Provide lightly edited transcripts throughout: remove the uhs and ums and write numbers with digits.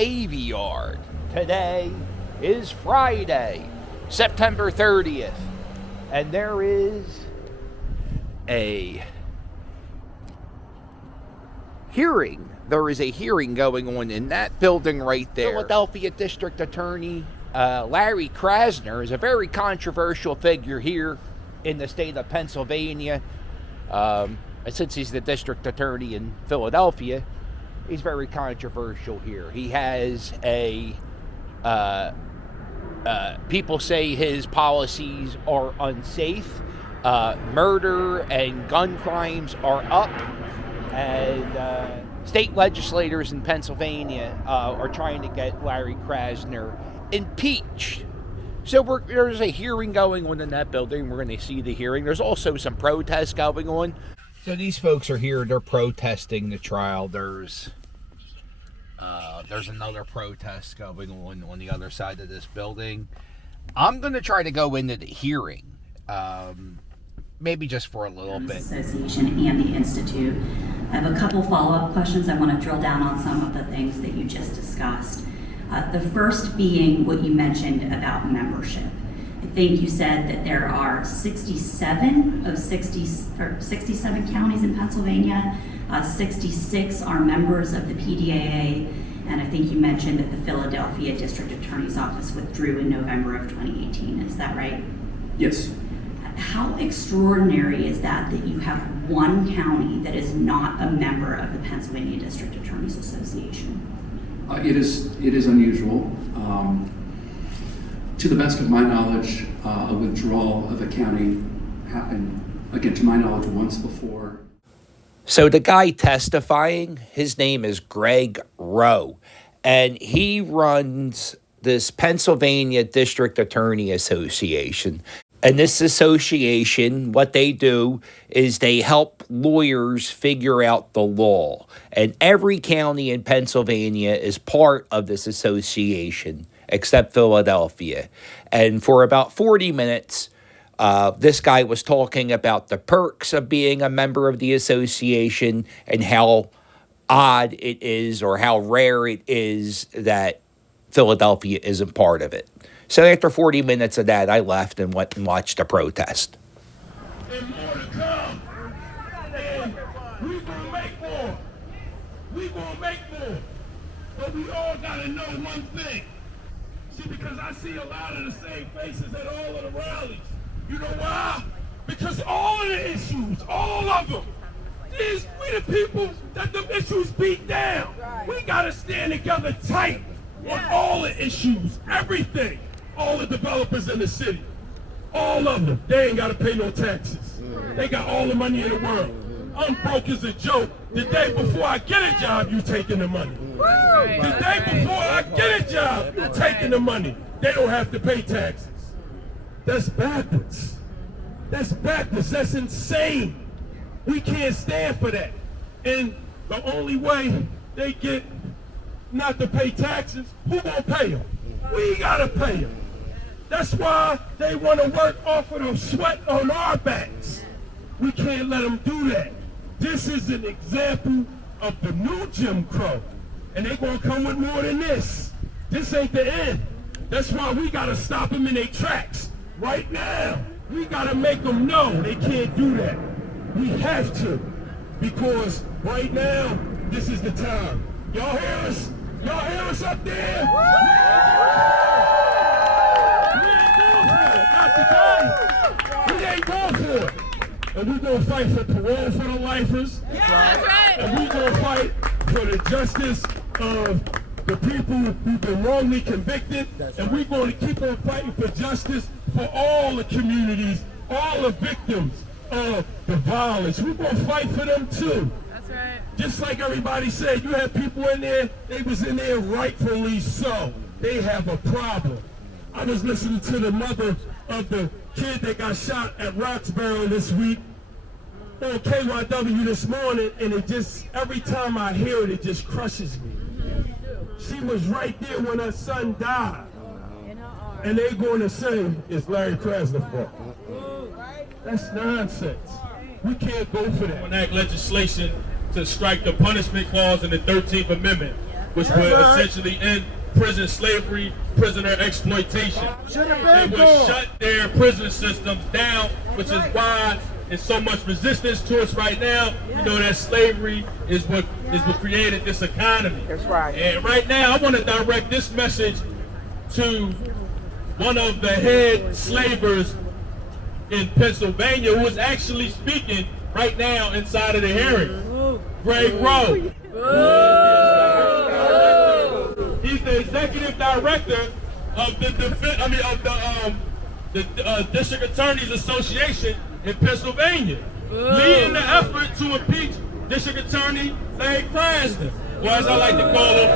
Navy Yard. Today is Friday, September 30th, and there is a hearing. There is a hearing going on in that building right there. Philadelphia District Attorney Larry Krasner is a very controversial figure here in the state of Pennsylvania. Since he's the district attorney in Philadelphia, he's very controversial here. He has people say his policies are unsafe. Murder and gun crimes are up, and state legislators in Pennsylvania are trying to get Larry Krasner impeached. So there's a hearing going on in that building. We're going to see the hearing. There's also some protests going on. So these folks are here. They're protesting the trial. There's another protest going on the other side of this building. I'm going to try to go into the hearing, maybe just for a little bit. Association and the Institute. I have a couple follow-up questions. I want to drill down on some of the things that you just discussed. The first being what you mentioned about membership. I think you said that there are 67 counties in Pennsylvania. 66 are members of the PDAA, and I think you mentioned that the Philadelphia District Attorney's Office withdrew in November of 2018. Is that right? Yes. How extraordinary is that you have one county that is not a member of the Pennsylvania District Attorneys Association? It is unusual. To the best of my knowledge, a withdrawal of a county happened, again, to my knowledge, once before. So the guy testifying, his name is Greg Rowe, and he runs this Pennsylvania District Attorney Association. And this association, what they do is they help lawyers figure out the law. And every county in Pennsylvania is part of this association, except Philadelphia. And for about 40 minutes, this guy was talking about the perks of being a member of the association and how odd it is or how rare it is that Philadelphia isn't part of it. So after 40 minutes of that, I left and went and watched the protest. And more to come. And we gonna make more. We gonna make more. But we all gotta know one thing. See, because I see a lot of the same faces at all of the rallies. You know why? Because all of the issues, all of them, is we the people that the issues beat down. We gotta stand together tight on all the issues, everything. All the developers in the city, all of them, they ain't gotta pay no taxes. They got all the money in the world. I'm broke as a joke. The day before I get a job, you taking the money. The day before I get a job, you taking the money. They don't have to pay taxes. That's backwards. That's backwards. That's insane. We can't stand for that. And the only way they get not to pay taxes, who gonna pay them? We gotta pay them. That's why they want to work off of the sweat on our backs. We can't let them do that. This is an example of the new Jim Crow. And they're going to come with more than this. This ain't the end. That's why we got to stop them in their tracks. Right now, we got to make them know they can't do that. We have to. Because right now, this is the time. Y'all hear us? Y'all hear us up there? We ain't going for it. And we're going to fight for parole for the lifers. That's right. And we're going to fight for the justice of the people who've been wrongly convicted. And we're going to keep on fighting for justice for all the communities, all the victims of the violence. We're going to fight for them too. That's right. Just like everybody said, you have people in there, they was in there rightfully so. They have a problem. I was listening to the mother of the kid that got shot at Roxborough this week on KYW this morning, and it just, every time I hear it, it just crushes me. She was right there when her son died. And they're going to say, it's Larry Krasner's fault. That's nonsense. We can't go for that. Enact legislation to strike the punishment clause in the 13th Amendment. which would essentially end prison slavery, prisoner exploitation. It would shut their prison systems down, which is why there's so much resistance to us right now. You know that slavery is what created this economy. That's right. And right now, I want to direct this message to one of the head slavers in Pennsylvania, who is actually speaking right now inside of the hearing. Greg Rowe. He's the executive director of the District Attorneys Association in Pennsylvania, leading the effort to impeach District Attorney Greg Krasner, or as I like to call him,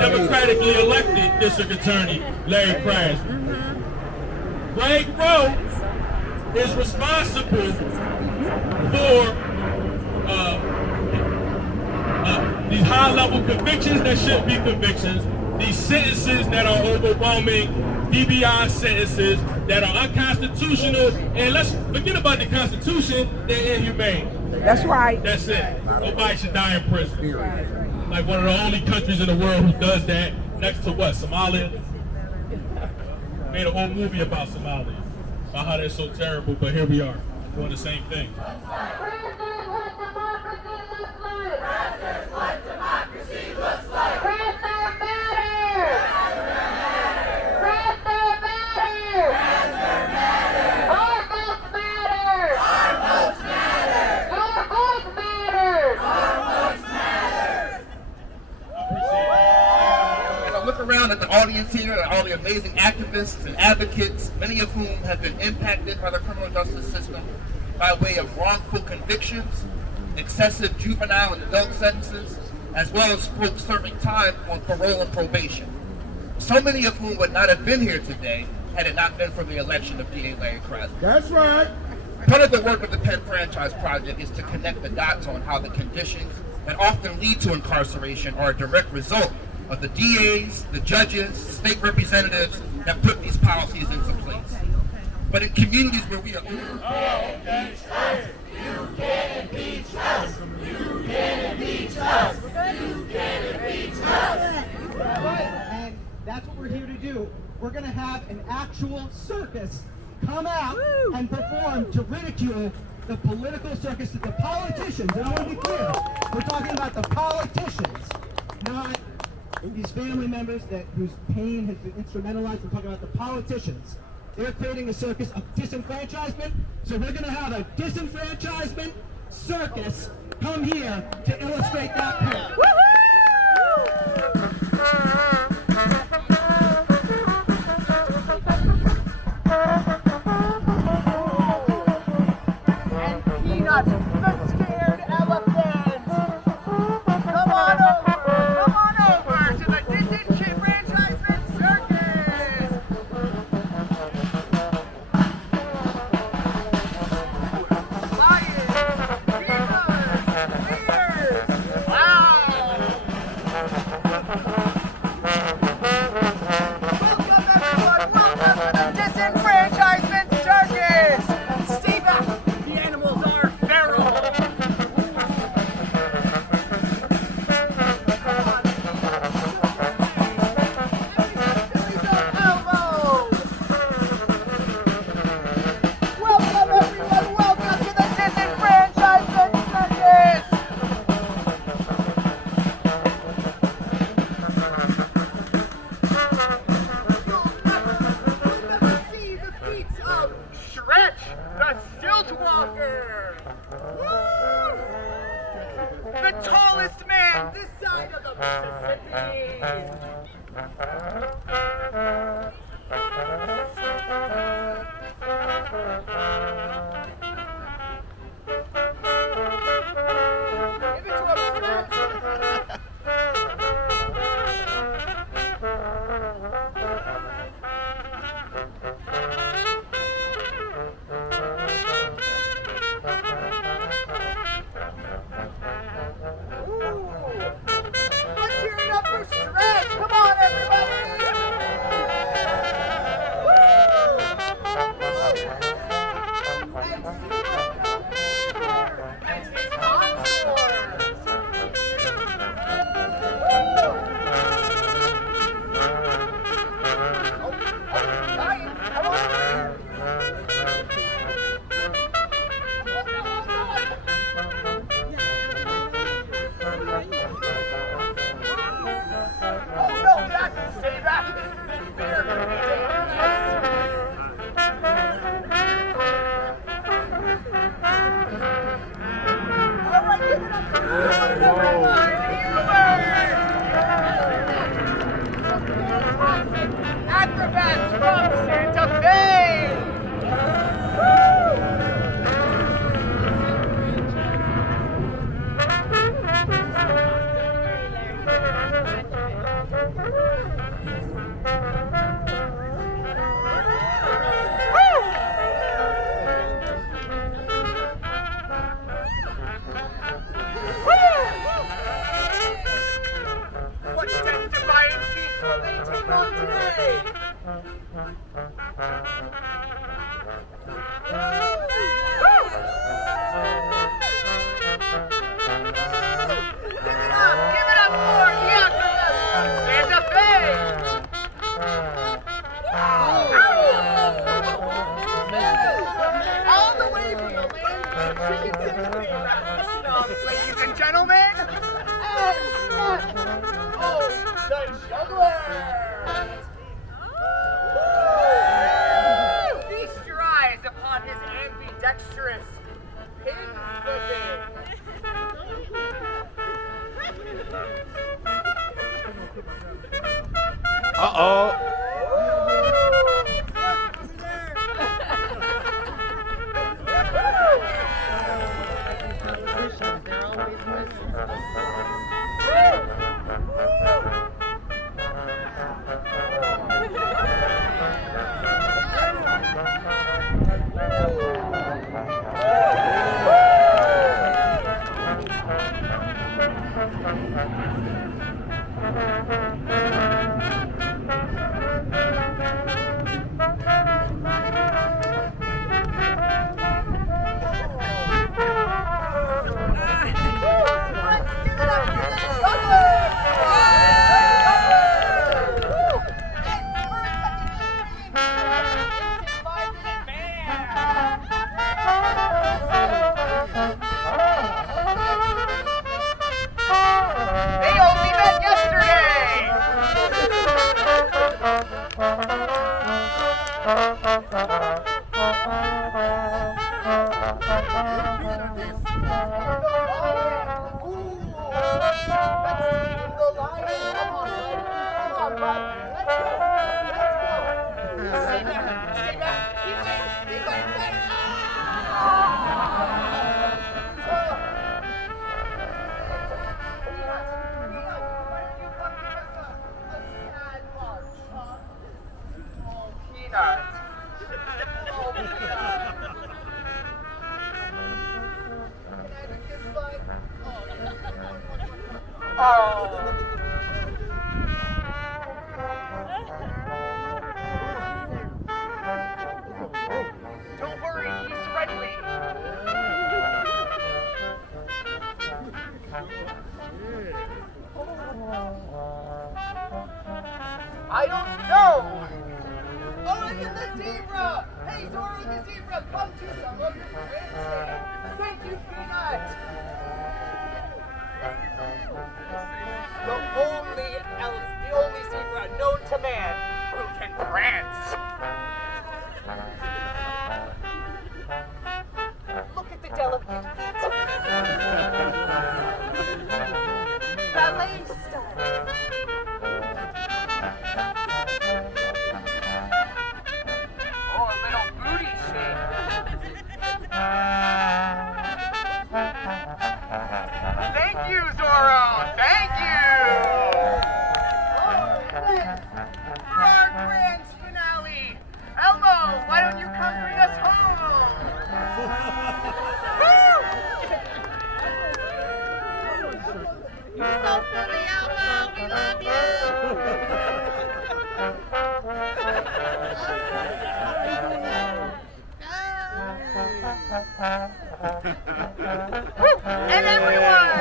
democratically elected District Attorney Larry Krasner. Greg Rowe is responsible for these high-level convictions that shouldn't be convictions, these sentences that are overwhelming, DBI sentences that are unconstitutional, and let's forget about the Constitution, they're inhumane. That's right. That's it. Nobody should die in prison. Like one of the only countries in the world who does that, next to what, Somalia? Made a whole movie about Somalia, about how they're so terrible, but here we are, doing the same thing. Around at the audience here and all the amazing activists and advocates, many of whom have been impacted by the criminal justice system by way of wrongful convictions, excessive juvenile and adult sentences, as well as folks serving time on parole and probation. So many of whom would not have been here today had it not been for the election of DA Larry Krasner. That's right. Part of the work of the Penn Franchise Project is to connect the dots on how the conditions that often lead to incarceration are a direct result of the DAs, the judges, state representatives that put these policies into place. But in communities where we are... You can impeach us! You can impeach us! You can impeach us! And that's what we're here to do. We're going to have an actual circus come out and perform to ridicule the political circus, the politicians. And I want to be clear, we're talking about the politicians, not these family members whose pain has been instrumentalized. We're talking about the politicians. They're creating a circus of disenfranchisement, so we're going to have a disenfranchisement circus come here to illustrate that point. And Peanuts, the scared elephant. Come on over to the Disenfranchisement Circus. Lions, beavers, bears. Wow. acrobats from Santa Fe! What death-defying feats will they take on today? Give it up for the acrobats from Santa Fe! All the way from the land of chicken Santa Fe snobs, ladies and gentlemen, the juggler! Feast your eyes upon his ambidextrous pin flipping. Uh-oh. They only met yesterday! Don't worry, he's friendly. I don't know. Oh, look at the zebra! Hey, Zorro the zebra, come to some of your friends. Thank you, Peanut. The only zebra known to man who can prance. Look at the delicate feet. Ballet style. Oh, a little booty shake. Thank you, Zorro. Thank you. For our grand finale, Elmo, why don't you come bring us home? You're so silly, Elmo. We love you. And everyone!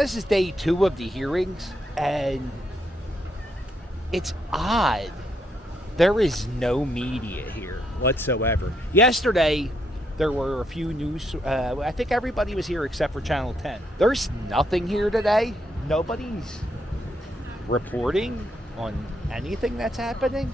This is day 2 of the hearings, and it's odd. There is no media here whatsoever. Yesterday, there were a few news. I think everybody was here except for Channel 10. There's nothing here today. Nobody's reporting on anything that's happening.